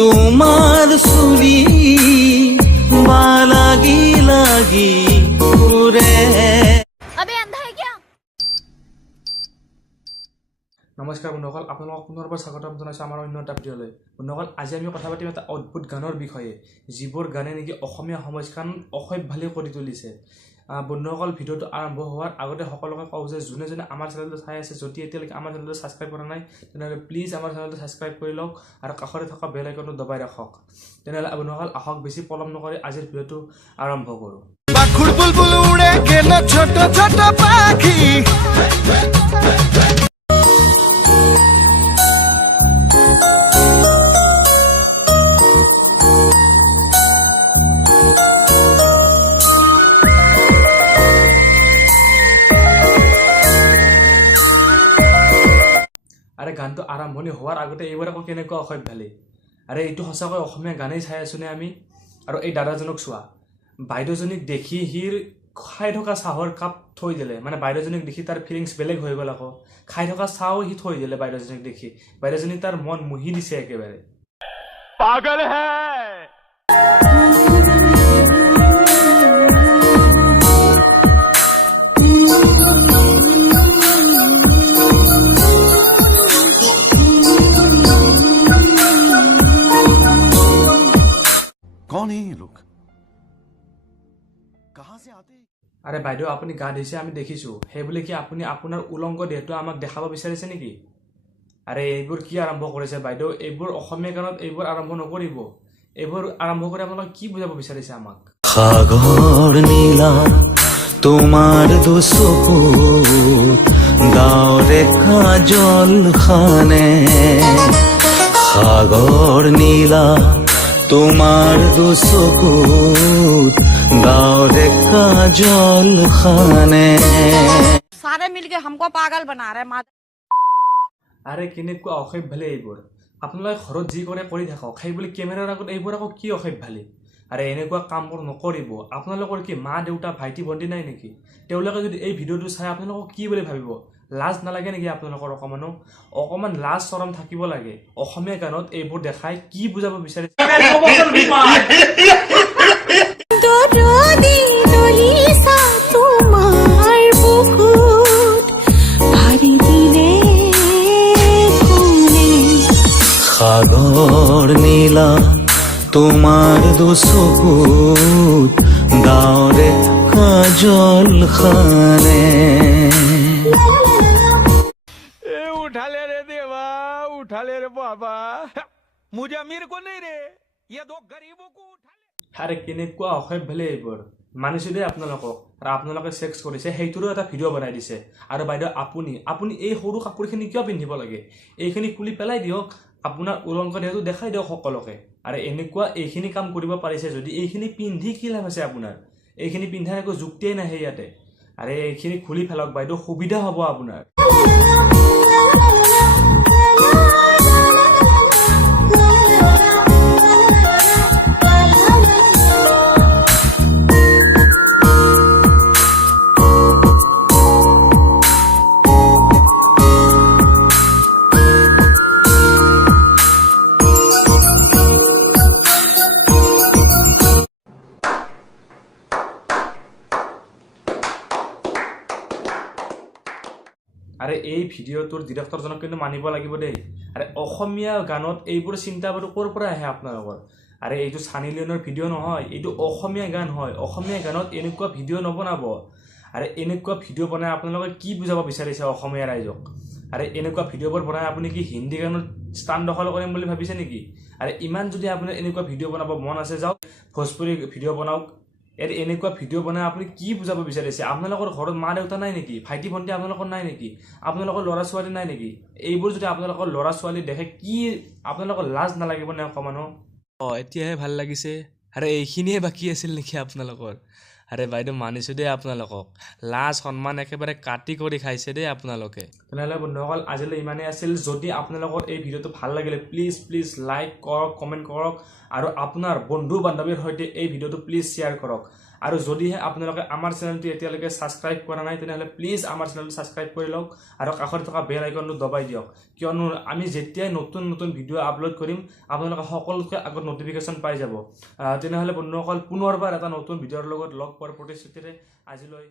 তোমাৰ চুলি বা লাগি লাগি উৰে। अबे अंधा है क्या? নমস্কাৰ বন্ধুসকল, আপোনালোকক পুনৰবাৰ স্বাগতম জনাইছোঁ আমাৰ অন্য এটা ভিডিঅ'লৈ। বন্ধুসকল, আজি আমি কথা পাতিম এটা অদ্ভুত গানৰ বিষয়ে, যিবোৰ গানে নেকি অসমীয়া সমাজখন অসভ্যালি কৰি তুলিছে। বন্ধুসকল, ভিডিঅ'টো আৰম্ভ হোৱাৰ আগতে সকলোকে কওঁ যে যোনে যোনে আমাৰ চেনেলটো চাই আছে, যদি এতিয়ালৈকে আমাৰ চেনেলটো ছাবস্ক্ৰাইব কৰা নাই তেনেহ'লে প্লিজ আমাৰ চেনেলটো ছাবস্ক্ৰাইব কৰি লওক আৰু কাষতে থকা বেল আইকনটো দবাই ৰাখক। তেনেহ'লে বন্ধুসকল, আহক বেছি পলম নকৰি আজিৰ ভিডিঅ'টো আৰম্ভ কৰোঁ। পাখুৰ বুলবুল উড়ে গেল ছোট ছোট পাখি। আৰে গানটো আৰম্ভণি হোৱাৰ আগতে এইবোৰ আকৌ কেনেকুৱা অসভ্যালি। আৰে এইটো সঁচাকৈ অসমীয়া গানেই চাই আছোনে আমি? আৰু এই দাদাজনক চোৱা, বাইদেউজনীক দেখি সি খাই থকা চাহৰ কাপ থৈ দিলে, মানে বাইদেউজনীক দেখি তাৰ ফিলিংছ বেলেগ হৈ গ'ল। আকৌ খাই থকা চাহো সি থৈ দিলে বাইদেউজনীক দেখি। বাইদেউজনী তাৰ মন মুহি দিছে একেবাৰে। পাগল হে। कौन है ये लोग? कहां से आते हैं? আৰে বাইদেউ, আপুনি গা ধুইছে আমি দেখিছোঁ, সেই বুলি কি আপুনি আপোনাৰ উলংগ দেহটো আমাক দেখাব বিচাৰিছে নেকি? আৰে এইবোৰ কি আৰম্ভ কৰিছে বাইদেউ? এইবোৰ অসমীয়া গানত এইবোৰ আৰম্ভ নকৰিব। এইবোৰ আৰম্ভ কৰি আপোনালোকে কি বুজাব বিচাৰিছে আমাক? সাগৰ নীলা তোমাৰ দুচকুত গাঁৱৰে কাজল খানে। সাগৰ নীলা তোমাৰ দুচকুত গাঁৱৰে কাজল খানে। सारे मिलके हमको पागल बना रहे माँ। আৰে কেনেকুৱা অসভ্যালি এইবোৰ! আপোনালোকে ঘৰত যি কৰে কৰি থাকক, সেই বুলি কেমেৰাৰ আগত এইবোৰ আকৌ কি অসভ্যালি? আৰে এনেকুৱা কামবোৰ নকৰিব। আপোনালোকৰ কি মা দেউতা ভাইটি ভণ্টি নাই নেকি? তেওঁলোকে যদি এই ভিডিঅ'টো চাই আপোনালোকক কি বুলি ভাবিব? লাজ নালাগে নেকি আপোনালোকৰ অকণমানো? অকণমান লাজ চৰম থাকিব লাগে। অসমীয়া গানত এইবোৰ দেখাই কি বুজাব বিচাৰিছে? সাগৰ নীলা তোমাৰ দুচকুত গাঁৱৰে কাজল খানে। उठा ले रे देवा, उठा ले रे बाबा। मुझे अमीर को नहीं रे, ये दो गरीबों को उठा ले। আৰে কেনেকুৱা অসভ্যালি এইবোৰ! মানিছোঁ দেই আপোনালোকক। আৰু আপোনালোকে ছেক্স কৰিছে সেইটোৰো এটা ভিডিঅ' বনাই দিছে। আৰু বাইদেউ, আপুনি এই সৰু কাপোৰখিনি কিয় পিন্ধিব লাগে? এইখিনি খুলি পেলাই দিয়ক, আপোনাৰ উলংগ দেহটো দেখাই দিয়ক সকলোকে। আৰু এনেকুৱা এইখিনি কাম কৰিব পাৰিছে যদি, এইখিনি পিন্ধি কি লাভ আছে আপোনাৰ? এইখিনি পিন্ধাৰ একো যুক্তিয়েই নাহে ইয়াতে। আৰে এইখিনি খুলি পেলাওক বাইদেউ, সুবিধা হ'ব আপোনাৰ। আৰে এই ভিডিঅ'টোৰ ডিৰেক্টৰজনক কিন্তু মানিব লাগিব দেই। আৰে অসমীয়া গানত এইবোৰ চিন্তাবোৰ ক'ৰ পৰা আহে আপোনালোকৰ? আৰে এইটো ছানী লিঅ'নৰ ভিডিঅ' নহয়, এইটো অসমীয়া গান হয়। অসমীয়া গানত এনেকুৱা ভিডিঅ' নবনাব। আৰে এনেকুৱা ভিডিঅ' বনাই আপোনালোকে কি বুজাব বিচাৰিছে অসমীয়া ৰাইজক? আৰে এনেকুৱা ভিডিঅ'বোৰ বনাই আপুনি কি হিন্দী গানত স্থান দখল কৰিম বুলি ভাবিছে নেকি? আৰে ইমান যদি আপোনাৰ এনেকুৱা ভিডিঅ' বনাব মন আছে, যাওক ভোজপুৰী ভিডিঅ' বনাওক। এনেকুৱা ভিডিঅ' বনাই আপুনি কি বুজাব বিচাৰিছে? আপোনালোকৰ ঘৰত মা দেউতা নাই নেকি? ভাইটি ভণ্টি আপোনালোকৰ নাই নেকি? আপোনালোকৰ ল'ৰা ছোৱালী নাই নেকি? এইবোৰ যদি আপোনালোকৰ ল'ৰা ছোৱালী দেখে, কি আপোনালোকৰ লাজ নালাগিব নে অকণমানো? এতিয়াহে ভাল লাগিছে। আৰে এইখিনিয়ে বাকী আছিল নেকি আপোনালোকৰ? আৰে বাইদেউ, মানিছোঁ দেই আপোনালোকক। লাজ সন্মান একেবাৰে কাটি কৰি খাইছে দেই আপোনালোকে। তেনেহ'লে বন্ধুসকল, আজিলৈ ইমানেই আছিল। যদি আপোনালোকৰ এই ভিডিঅ'টো ভাল লাগিলে প্লিজ লাইক কৰক, কমেণ্ট কৰক আৰু আপোনাৰ বন্ধু বান্ধৱীৰ সৈতে এই ভিডিঅ'টো প্লিজ শ্বেয়াৰ কৰক। আৰু যদিহে আপোনালোকে আমাৰ চেনেলটো এতিয়ালৈকে ছাবস্ক্ৰাইব কৰা নাই তেনেহ'লে প্লিজ আমাৰ চেনেলটো ছাবস্ক্ৰাইব কৰি লওক আৰু কাষত থকা বেল আইকনটো দবাই দিয়ক কিয়নো আমি যেতিয়াই নতুন নতুন ভিডিঅ' আপলোড কৰিম আপোনালোকে সকলোতকৈ আগত নটিফিকেশ্যন পাই যাব তেনেহ'লে বন্ধুসকল পুনৰবাৰ এটা নতুন ভিডিঅ'ৰ লগত লগ পোৱাৰ প্ৰতিশ্ৰুতিৰে আজিলৈ